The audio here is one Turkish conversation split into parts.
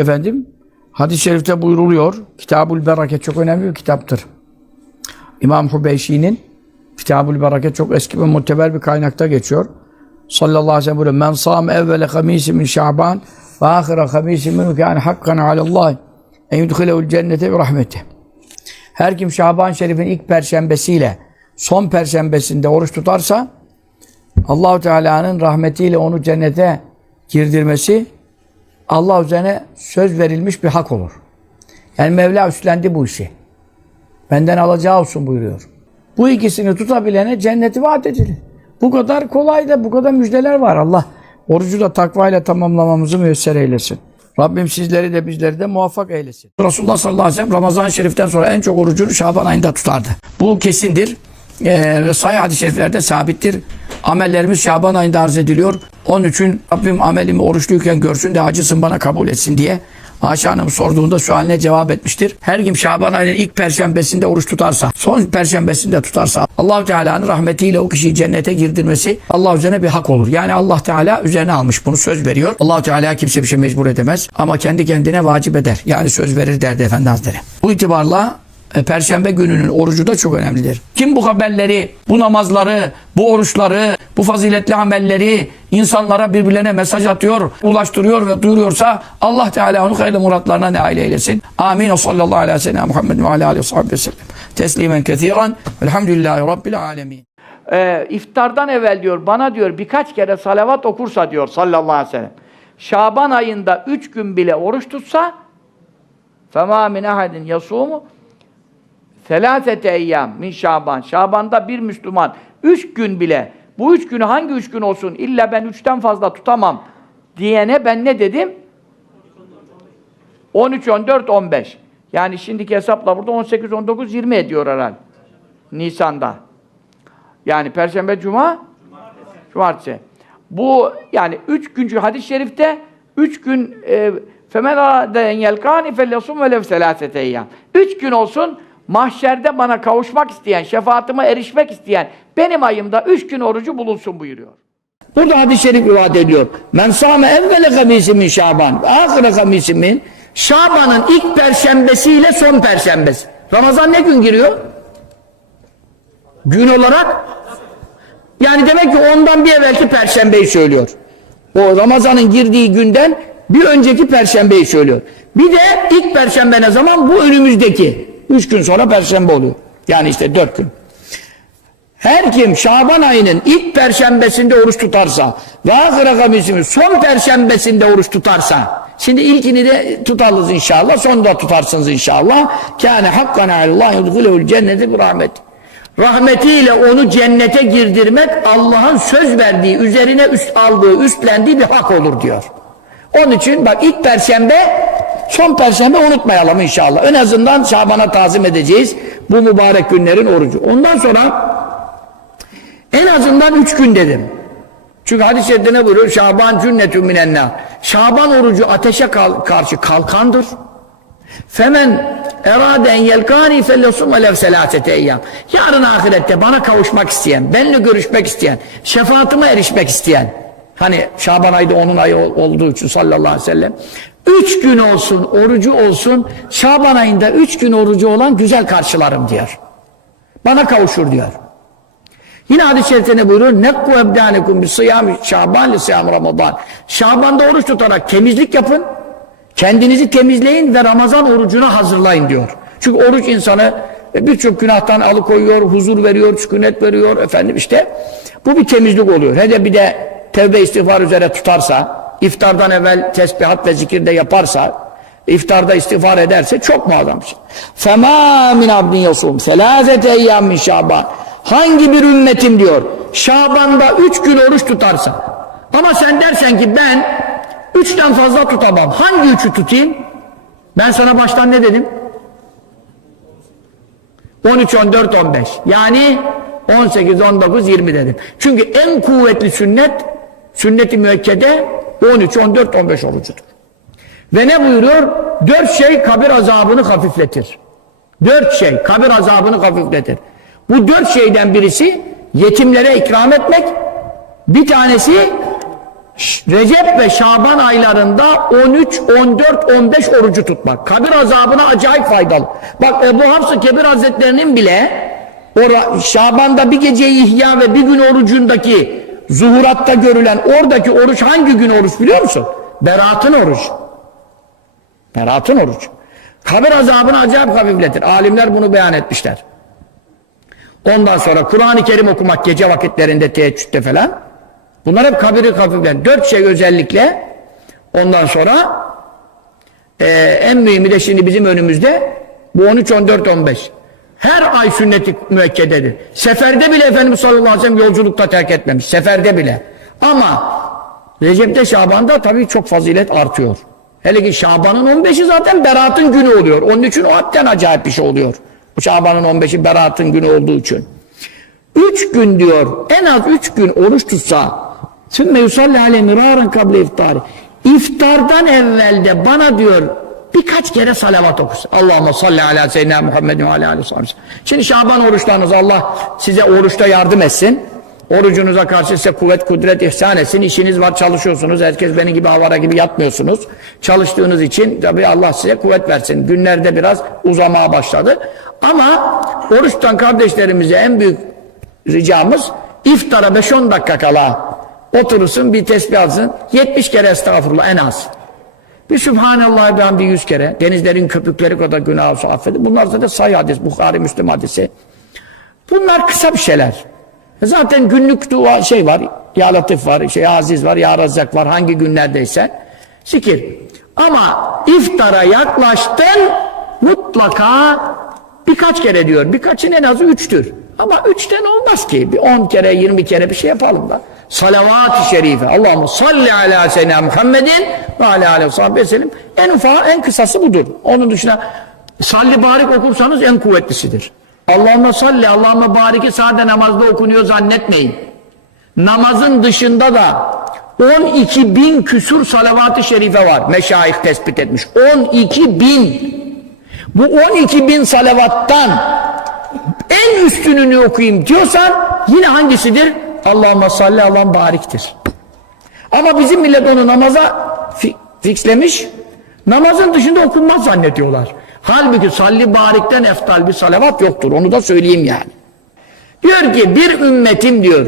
Efendim hadis-i şerifte buyruluyor. Kitabul Bereket çok önemli bir kitaptır. İmam Hubeyşi'nin Kitabul Bereket çok eski ve muteber bir kaynakta geçiyor. Sallallahu aleyhi ve sellem buyuruyor. Men sâme evvele hamisi min şa'ban ve ahire hamisi minhu kâne hakkan alallâhi en yudhilehu'l cennete bi rahmetih. Her kim Şaban Şerif'in ilk perşembesiyle son perşembesinde oruç tutarsa Allahu Teala'nın rahmetiyle onu cennete girdirmesi Allah üzerine söz verilmiş bir hak olur. Yani Mevla üstlendi bu işi. Benden alacağı olsun buyuruyor. Bu ikisini tutabilene cenneti vaat edilir. Bu kadar kolay da bu kadar müjdeler var. Allah orucu da takvayla tamamlamamızı müyesser eylesin. Rabbim sizleri de bizleri de muvaffak eylesin. Resulullah sallallahu aleyhi ve sellem Ramazan-ı Şerif'ten sonra en çok orucunu Şaban ayında tutardı. Bu kesindir. Ee, sayı hadis-i şeriflerde sabittir. Amellerimiz Şaban ayında arz ediliyor. Onun için Rabbim amelimi oruçluyken görsün de acısın bana kabul etsin diye Ayşe Hanım sorduğunda sualine cevap etmiştir. Her kim Şaban ayının ilk perşembesinde oruç tutarsa, son perşembesinde tutarsa Allahu Teala'nın rahmetiyle o kişiyi cennete girdirmesi Allah üzerine bir hak olur. Yani Allah Teala üzerine almış bunu söz veriyor. Allah Teala kimse bir şey mecbur edemez ama kendi kendine vacip eder. Yani söz verir derdi Efendi Hazretleri. Bu itibarla Perşembe gününün orucu da çok önemlidir. Kim bu haberleri, bu namazları, bu oruçları, bu faziletli amelleri insanlara birbirlerine mesaj atıyor, ulaştırıyor ve duyuruyorsa Allah Teala onu hayırlı muratlarına nail eylesin. Amin. O sallallahu aleyhi ve sellem Muhammed ve aleyhi ve sellem. Teslimen kethiren. Velhamdülillahi Rabbil alemin. Ee, iftardan evvel diyor bana diyor birkaç kere salavat okursa diyor sallallahu aleyhi ve sellem. Şaban ayında üç gün bile oruç tutsa فَمَا مِنْ اَحَدٍ يَصُومُ Selasete eyyam min Şaban. Şaban'da bir Müslüman üç gün bile bu üç günü hangi üç gün olsun illa ben üçten fazla tutamam diyene ben ne dedim? 13, 14, 15. Yani şimdiki hesapla burada 18, 19, 20 ediyor herhalde. Nisan'da. Yani Perşembe, Cuma, Cumartesi. Bu yani üç günkü hadis-i şerifte üç gün e, yelkani felyasum ve lev selasete eyyam. Üç gün olsun mahşerde bana kavuşmak isteyen, şefaatıma erişmek isteyen benim ayımda üç gün orucu bulunsun buyuruyor. Burada hadis-i şerif rivayet ediyor. Men sâme evvele gamisi min Şaban. Ahire gamisi min. Şaban'ın ilk perşembesiyle son perşembesi. Ramazan ne gün giriyor? Gün olarak yani demek ki ondan bir evvelki perşembeyi söylüyor. O Ramazan'ın girdiği günden bir önceki perşembeyi söylüyor. Bir de ilk perşembe ne zaman? Bu önümüzdeki. Üç gün sonra perşembe oluyor. Yani işte dört gün. Her kim Şaban ayının ilk perşembesinde oruç tutarsa ve ahire son perşembesinde oruç tutarsa şimdi ilkini de tutarız inşallah son da tutarsınız inşallah kâne hakkan alallâhi yudgulehul cenneti bir rahmet rahmetiyle onu cennete girdirmek Allah'ın söz verdiği üzerine üst aldığı üstlendiği bir hak olur diyor onun için bak ilk perşembe son perşembe unutmayalım inşallah en azından Şaban'a tazim edeceğiz bu mübarek günlerin orucu ondan sonra en azından üç gün dedim. Çünkü hadis-i şerifte ne buyuruyor? Şaban cünnetün minenna. Şaban orucu ateşe kal karşı kalkandır. Femen eraden yelkani fellesum alev selasete eyyam. Yarın ahirette bana kavuşmak isteyen, benimle görüşmek isteyen, şefaatıma erişmek isteyen. Hani Şaban ayda onun ayı olduğu için sallallahu aleyhi ve sellem. Üç gün olsun, orucu olsun, Şaban ayında üç gün orucu olan güzel karşılarım diyor. Bana kavuşur diyor. Yine hadis-i şerifte ne buyuruyor? Nekku ebdânekum bi sıyâmi şaban li sıyâm ramazan. Şaban'da oruç tutarak temizlik yapın. Kendinizi temizleyin ve Ramazan orucuna hazırlayın diyor. Çünkü oruç insanı birçok günahtan alıkoyuyor, huzur veriyor, sükunet veriyor efendim işte. Bu bir temizlik oluyor. Hele bir de tevbe istiğfar üzere tutarsa, iftardan evvel tesbihat ve zikirde yaparsa, iftarda istiğfar ederse çok muazzam bir şey. فَمَا مِنْ عَبْدٍ يَصُومْ سَلَازَةَ اَيَّامٍ min Şaban. Hangi bir ümmetim diyor, Şaban'da üç gün oruç tutarsa, ama sen dersen ki ben üçten fazla tutamam, hangi üçü tutayım? Ben sana baştan ne dedim? 13, 14, 15. Yani 18, 19, 20 dedim. Çünkü en kuvvetli sünnet, sünnet-i müekkede 13, 14, 15 orucudur. Ve ne buyuruyor? Dört şey kabir azabını hafifletir. Dört şey kabir azabını hafifletir. Bu dört şeyden birisi yetimlere ikram etmek, bir tanesi Recep ve Şaban aylarında 13, 14, 15 orucu tutmak. Kabir azabına acayip faydalı. Bak Ebu Hafs-ı Kebir Hazretlerinin bile Şaban'da bir geceyi ihya ve bir gün orucundaki zuhuratta görülen oradaki oruç hangi gün oruç biliyor musun? Beratın oruç. Beratın oruç. Kabir azabını acayip hafifletir. Alimler bunu beyan etmişler. Ondan sonra Kur'an-ı Kerim okumak gece vakitlerinde teheccüde falan. Bunlar hep kabiri hafifler. Dört şey özellikle. Ondan sonra eee, en mühimi de şimdi bizim önümüzde bu 13, 14, 15. Her ay sünneti müekkededir. Seferde bile Efendimiz sallallahu aleyhi ve sellem yolculukta terk etmemiş. Seferde bile. Ama Recep'te Şaban'da tabii çok fazilet artıyor. Hele ki Şaban'ın 15'i zaten Berat'ın günü oluyor. Onun için o hepten acayip bir şey oluyor. Bu Şaban'ın 15'i Berat'ın günü olduğu için. Üç gün diyor, en az üç gün oruç tutsa sümme yusalli aleyhi miraran kable iftari iftardan evvel de bana diyor birkaç kere salavat okusun. Allahümme salli ala seyyidina Muhammedin ve ala aleyhi. Şimdi Şaban oruçlarınız Allah size oruçta yardım etsin. Orucunuza karşı size kuvvet, kudret ihsan etsin. İşiniz var, çalışıyorsunuz. Herkes benim gibi avara gibi yatmıyorsunuz. Çalıştığınız için tabii Allah size kuvvet versin. Günlerde biraz uzamaya başladı. Ama oruçtan kardeşlerimize en büyük ricamız iftara 5-10 dakika kala oturursun bir tesbih alsın 70 kere estağfurullah en az. Bir Sübhanallah bir 100 kere. Denizlerin köpükleri kadar günah olsa affedin. Bunlar zaten sahih hadis. Bukhari Müslüm hadisi. Bunlar kısa bir şeyler. Zaten günlük dua şey var. Ya Latif var, şey Aziz var, Ya Razzak var. Hangi günlerdeysen. Zikir. Ama iftara yaklaştın mutlaka birkaç kere diyor. Birkaçın en azı üçtür. Ama üçten olmaz ki. Bir on kere, yirmi kere bir şey yapalım da. Salavat-ı şerife. Allahümme salli ala seyyidina Muhammedin ve ala aleyhi sahibi sellem. En ufağı, en kısası budur. Onun dışında salli barik okursanız en kuvvetlisidir. Allahümme salli, Allahümme bariki sade namazda okunuyor zannetmeyin. Namazın dışında da 12 bin küsur salavat-ı şerife var. Meşayih tespit etmiş. 12 bin. Bu 12 bin salavattan en üstününü okuyayım diyorsan yine hangisidir? Allahümme salli Allah'ın bariktir. Ama bizim millet onu namaza fi fixlemiş. Namazın dışında okunmaz zannediyorlar. Halbuki salli barikten eftal bir salavat yoktur. Onu da söyleyeyim yani. Diyor ki bir ümmetim diyor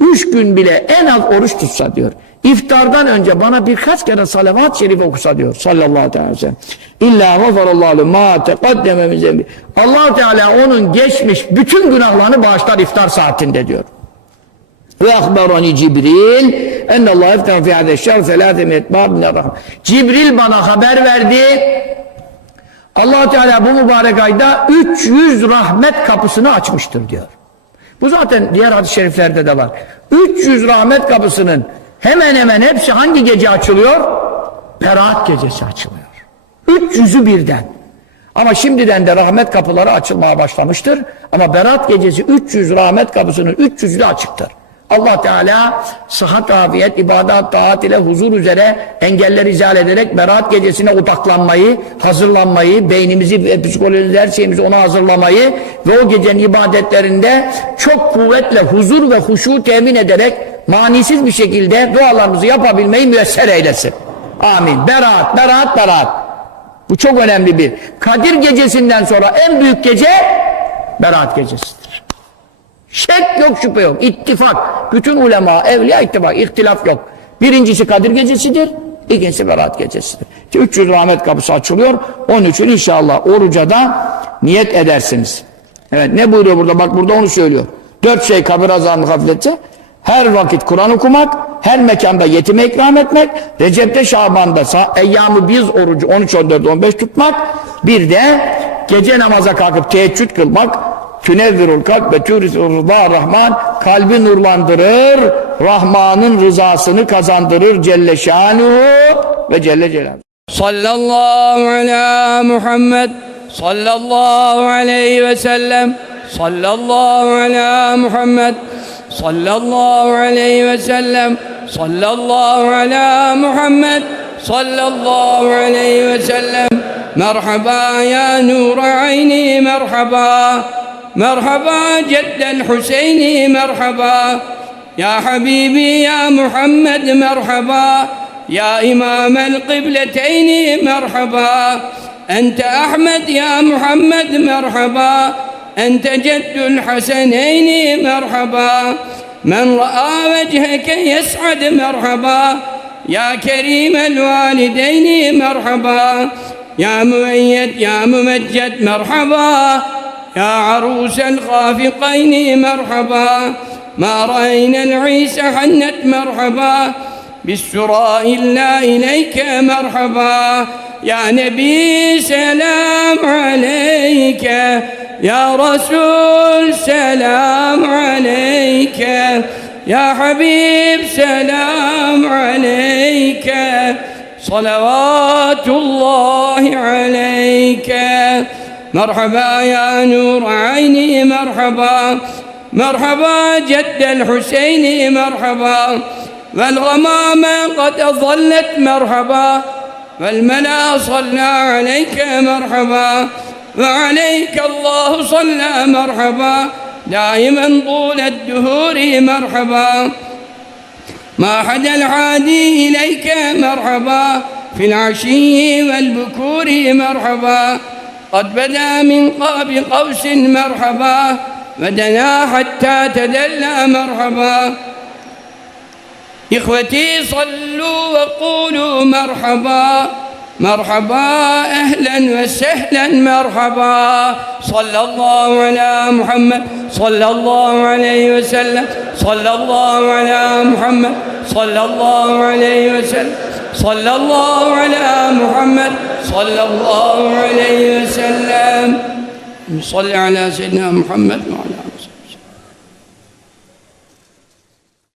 üç gün bile en az oruç tutsa diyor. İftardan önce bana birkaç kere salavat-ı şerif okusa diyor sallallahu aleyhi ve sellem. İlla gafarallahu ma teqaddeme allah Teala onun geçmiş bütün günahlarını bağışlar iftar saatinde diyor. Ve akbarani Cibril ennallahu iftar fi hâde şer felâfe metbâ minarrahman. Cibril bana haber verdi. allah Teala bu mübarek ayda 300 rahmet kapısını açmıştır diyor. Bu zaten diğer hadis-i şeriflerde de var. 300 rahmet kapısının hemen hemen hepsi hangi gece açılıyor? Berat gecesi açılıyor. 300'ü birden. Ama şimdiden de rahmet kapıları açılmaya başlamıştır. Ama Berat gecesi 300 rahmet kapısının 300'ü de açıktır. Allah Teala sıhhat, afiyet, ibadat, taat ile huzur üzere engeller izale ederek Berat gecesine odaklanmayı, hazırlanmayı, beynimizi ve psikolojimizi her şeyimizi ona hazırlamayı ve o gecenin ibadetlerinde çok kuvvetle huzur ve huşu temin ederek manisiz bir şekilde dualarımızı yapabilmeyi müyesser eylesin. Amin. Berat, berat, berat. Bu çok önemli bir. Kadir gecesinden sonra en büyük gece Berat gecesidir. Şek yok şüphe yok. İttifak. Bütün ulema, evliya ittifak. İhtilaf yok. Birincisi Kadir gecesidir. ikincisi Berat gecesidir. İşte 300 rahmet kapısı açılıyor. Onun için inşallah oruca da niyet edersiniz. Evet ne buyuruyor burada? Bak burada onu söylüyor. Dört şey kabir azabını hafifletse her vakit Kur'an okumak, her mekanda yetime ikram etmek, Recep'te Şaban'da eyyamı biz orucu 13, 14, 15 tutmak, bir de gece namaza kalkıp teheccüd kılmak, tünevvirul kalp ve türüsür rıza rahman kalbi nurlandırır Rahman'ın rızasını kazandırır Celle Şanuhu ve Celle Celaluhu. Sallallahu ala Muhammed sallallahu aleyhi ve sellem. Sallallahu ala Muhammed sallallahu aleyhi ve sellem. Sallallahu ala Muhammed sallallahu aleyhi ve sellem. Merhaba ya nur ayni merhaba merhaba cedden Hüseyni merhaba يا حبيبي يا محمد مرحبا. يا إمام القبلتين مرحبا. أنت أحمد يا محمد مرحبا. أنت جد الحسنين مرحبا. من رأى وجهك يسعد مرحبا. يا كريم الوالدين مرحبا. يا مؤيد يا ممجد مرحبا. يا عروس الخافقين مرحبا. ما رأينا العيسى حنت مرحبا. بالسراء إلا إليك مرحبا. يا نبي سلام عليك. يا رسول سلام عليك. يا حبيب سلام عليك. صلوات الله عليك. مرحبا يا نور عيني مرحبا. مرحبا جد الحسين مرحبا. والغمامة قد أظلت مرحبا. والملا صلى عليك مرحبا. وعليك الله صلى مرحبا. دائما طول الدهور مرحبا. ما حدا العادي إليك مرحبا. في العشي والبكور مرحبا. قد بدا من قاب قوس مرحبا ودنا حتى تدلى مرحبا. إخوتي صلوا وقولوا مرحبا مرحبا أهلا وسهلا مرحبا. صلى الله على محمد صلى الله عليه وسلم صلى الله على محمد صلى الله عليه وسلم. صلى الله على محمد صلى الله عليه وسلم. صل على سيدنا محمد وعلى